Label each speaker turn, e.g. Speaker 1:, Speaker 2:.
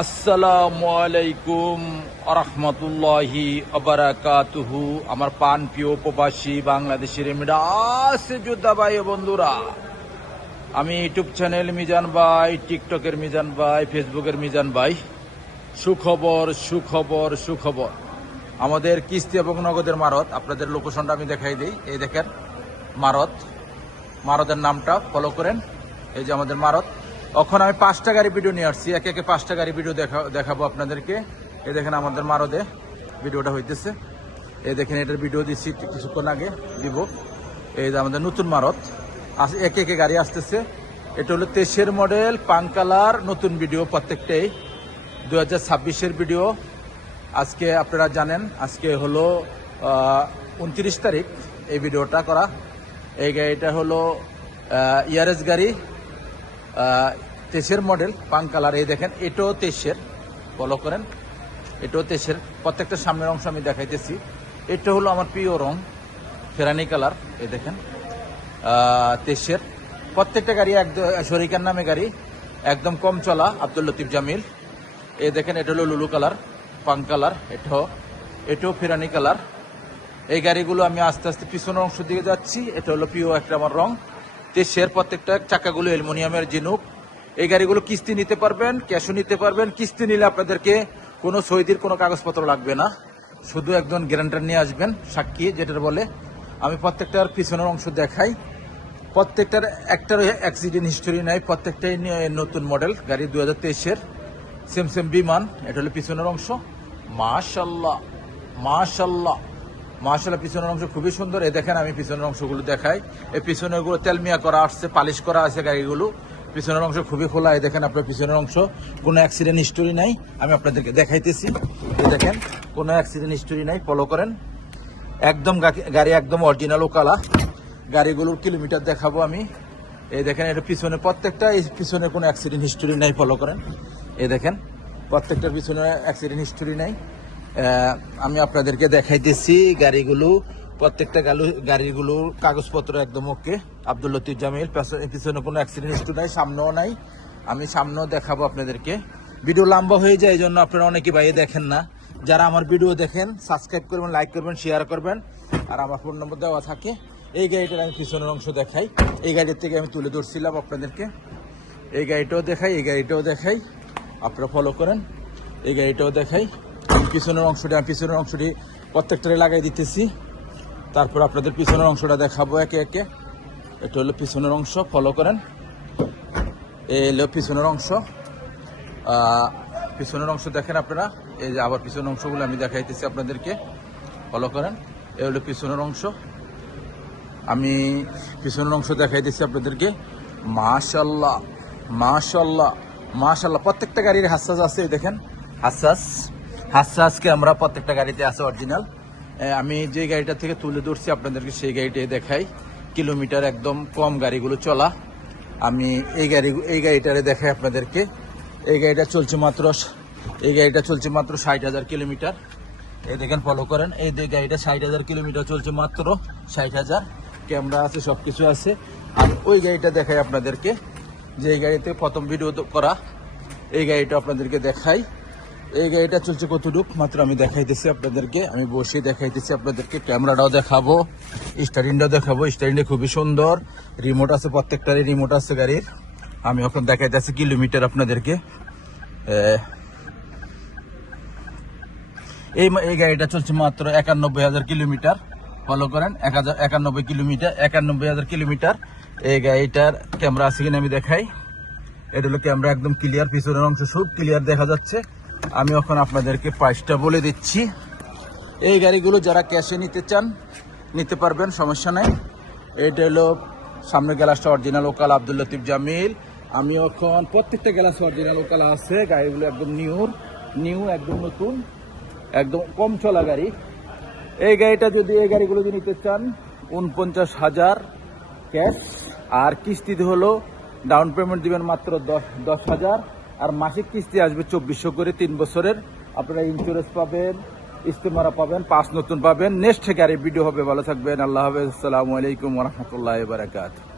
Speaker 1: আসসালামু আলাইকুম আরহামতুল্লাহি আবরাকাতুহু। আমার পান প্রিয় প্রবাসী বাংলাদেশের মিডাস যোদ্ধা ভাই বন্ধুরা, আমি ইউটিউব চ্যানেল মিজান ভাই, টিকটকের মিজান ভাই, ফেসবুকের মিজান ভাই। সুখবর সুখবর সুখবর। আমাদের কিস্তি এবং নগদের মারত, আপনাদের লোকেশনটা আমি দেখাই দিই। এই দেখেন, মারত। মারতের নামটা ফলো করেন। এই যে আমাদের মারত। এখন আমি পাঁচটা গাড়ি ভিডিও নিয়ে আসছি। একে একে পাঁচটা গাড়ি ভিডিও দেখা দেখাবো আপনাদেরকে। এই দেখেন আমাদের মারদে ভিডিওটা হইতেছে। এই দেখেন এটার ভিডিও দিচ্ছি কিছুক্ষণ আগে, দিব। এই যে আমাদের নতুন মারত আস- একে একে গাড়ি আসতেছে। এটা হলো তেইশের মডেল পাং কালার, নতুন ভিডিও প্রত্যেকটাই। দু হাজার ছাব্বিশের ভিডিও আজকে আপনারা জানেন, আজকে হলো উনত্রিশ তারিখ এই ভিডিওটা করা। এই গাড়িটা হলো ইয়ারেস গাড়ি। তেইশের মডেল পাং কালার, এই দেখেন, এটাও তেইশের ফলো করেন, এটাও তেইশের প্রত্যেকটা সামনের অংশ আমি দেখাইতেছি। এটা হলো আমার প্রিয় রং, ফেরানি কালার, এই দেখেন তেইশের প্রত্যেকটা গাড়ি একদম শরিকার নামে গাড়ি, একদম কম চলা, আব্দুল লতিফ জামিল। এই দেখেন, এটা হলো লুলু কালার পাং কালার, এটাও এটাও ফেরানি কালার। এই গাড়িগুলো আমি আস্তে আস্তে পিছনের অংশ দিকে যাচ্ছি, এটা হলো প্রিয় একটা আমার রং। তেইশের প্রত্যেকটা চাকাগুলো অ্যালুমিনিয়ামের জিনুক এই গাড়িগুলো কিস্তি নিতে পারবেন ক্যাশও নিতে পারবেন। কিস্তি নিলে আপনাদেরকে কোনো সৈদির কোনো কাগজপত্র লাগবে না। শুধু একজন গ্যারান্টার নিয়ে আসবেন, সাক্ষী, যেটার বলে, আমি প্রত্যেকটার পিছনের অংশ দেখাই। প্রত্যেকটার একটার অ্যাক্সিডেন্ট হিস্টোরি নাই, প্রত্যেকটাই নতুন মডেল গাড়ি দু হাজার তেইশের সেম সেম বিমান, এটা হলো পিছনের অংশ। মাশাল্লাহ মাশাল্লাহ মাশাল্লাহ পিছনের অংশ খুবই সুন্দর। এ দেখেন আমি পিছনের অংশগুলো দেখাই। এই পিছনেরগুলো তেলমিয়া করা আসছে, পালিশ করা আছে গাড়িগুলো। পিছনের অংশ খুবই খোলা, এই দেখেন আপনার পিছনের অংশ। কোনো অ্যাক্সিডেন্ট হিস্টোরি নাই, আমি আপনাদেরকে দেখাইতেছি। এই দেখেন, কোনো অ্যাক্সিডেন্ট হিস্টোরি নাই ফলো করেন। একদম গাড়ি একদম অরিজিনাল কালা। গাড়িগুলোর কিলোমিটার দেখাবো আমি। এই দেখেন, এটা পিছনে প্রত্যেকটা, এই পিছনে কোনো অ্যাক্সিডেন্ট হিস্টোরি নাই ফলো করেন। এই দেখেন প্রত্যেকটার পিছনে অ্যাক্সিডেন্ট হিস্টোরি নাই। আমি আপনাদেরকে দেখাইতেছি গাড়িগুলো প্রত্যেকটা গালু- গাড়িগুলোর কাগজপত্র একদম ওকে। আব্দুল লতিফ জামিল পিছনে কোনো অ্যাক্সিডেন্ট হিস্টোরি নাই, সামনেও নাই। আমি সামনেও দেখাবো আপনাদেরকে। ভিডিও লম্বা হয়ে যায় এই জন্য আপনারা অনেকে বাইরে দেখেন না। যারা আমার ভিডিও দেখেন সাবস্ক্রাইব করবেন লাইক করবেন শেয়ার করবেন। আর আমার ফোন নম্বর দেওয়া থাকে, এই গাড়িটার আমি পিছনের অংশ দেখাই। এই গাড়ির থেকে আমি তুলে ধরছিলাম আপনাদেরকে। এই গাড়িটাও দেখাই, এই গাড়িটাও দেখাই। আপনারা ফলো করেন, এই গাড়িটাও দেখাই। পিছনের অংশটি, আমি পিছনের অংশটি প্রত্যেকটারে লাগাই দিতেছি। তারপর আপনাদের পিছনের অংশটা দেখাবো একে একে। এটা হলো পিছনের অংশ ফলো করেন। এই হলো পিছনের অংশ। পিছনের অংশ দেখেন আপনারা। এই যে আবার পিছনের অংশগুলো আমি দেখাইতেছি আপনাদেরকে। ফলো করেন। এ হলো পিছনের অংশ। আমি পিছনের অংশ দেখাইতেছি আপনাদেরকে। মাশাল্লাহ মাশাল্লাহ মাশাল্লাহ প্রত্যেকটা গাড়ির হাসাস আছে দেখেন। হাসাস, হাসাসকে আমরা প্রত্যেকটা গাড়িতে আছে অরিজিনাল আমি যে গাড়িটা থেকে তুলে ধরছি, আপনাদেরকে সেই গাড়িটাই দেখাই। কিলোমিটার একদম কম গাড়িগুলো চলা। আমি এই গাড়ি, এই গাড়িটারে দেখাই আপনাদেরকে। এই গাড়িটা চলছে মাত্র এই গাড়িটা চলছে মাত্র ষাট হাজার কিলোমিটার। এই দেখেন ফলো করেন। এই গাড়িটা ষাট হাজার কিলোমিটার চলছে মাত্র ষাট হাজার। ক্যামেরা আছে সব কিছু আছে। আর ওই গাড়িটা দেখাই আপনাদেরকে। যে গাড়িতে প্রথম ভিডিও করা, এই গাড়িটা আপনাদেরকে দেখাই। এই গাড়িটা চলছে কতটুক? মাত্র আমি দেখাইতেছি আপনাদেরকে। আমি বসে দেখাইতেছি আপনাদেরকে। ক্যামেরাটাও দেখাবো। স্টারিংটাও দেখাবো। স্টারিংটা খুবই সুন্দর। রিমোট আছে, প্রত্যেকটারই রিমোট আছে গাড়ির। আমি এখন দেখাইতেছি কিলোমিটার আপনাদেরকে। এই এই গাড়িটা চলছে মাত্র একানব্বই হাজার কিলোমিটার। ফলো করেন এক হাজার একানব্বই কিলোমিটার, একানব্বই হাজার কিলোমিটার। এই গাড়িটার ক্যামেরা আছে কিনা আমি দেখাই। এটা হলো ক্যামেরা একদম ক্লিয়ার পিছনের অংশ সব ক্লিয়ার দেখা যাচ্ছে। আমি এখন আপনাদেরকে প্রাইসটা বলে দিচ্ছি। এই গাড়িগুলো যারা ক্যাশে নিতে চান, নিতে পারবেন, সমস্যা নেই। এটা হলো সামনে গ্যালাসটা অরিজিনাল ওকাল আব্দুল লতিফ জামিল। আমি এখন প্রত্যেকটা গ্যালাস অরিজিনাল ওকাল আছে। গাড়িগুলো একদম নিউর, নিউ, একদম নতুন, একদম কম চলা গাড়ি। এই গাড়িটা যদি, এই গাড়িগুলো যদি নিতে চান উনপঞ্চাশ হাজার ক্যাশ আর কিস্তিতে হলো ডাউন পেমেন্ট দিবেন মাত্র দশ দশ হাজার। আর মাসিক কিস্তি আসবে চব্বিশশো করে তিন বছরের। আপনারা ইন্স্যুরেন্স পাবেন, ইস্তেমারা পাবেন, পাঁচ নতুন পাবেন। নেক্সট থেকে গাড়ি ভিডিও হবে, ভালো থাকবেন। আল্লাহ হাফেজ। আসসালামু আলাইকুম রহমতুল্লাহ বারাকাত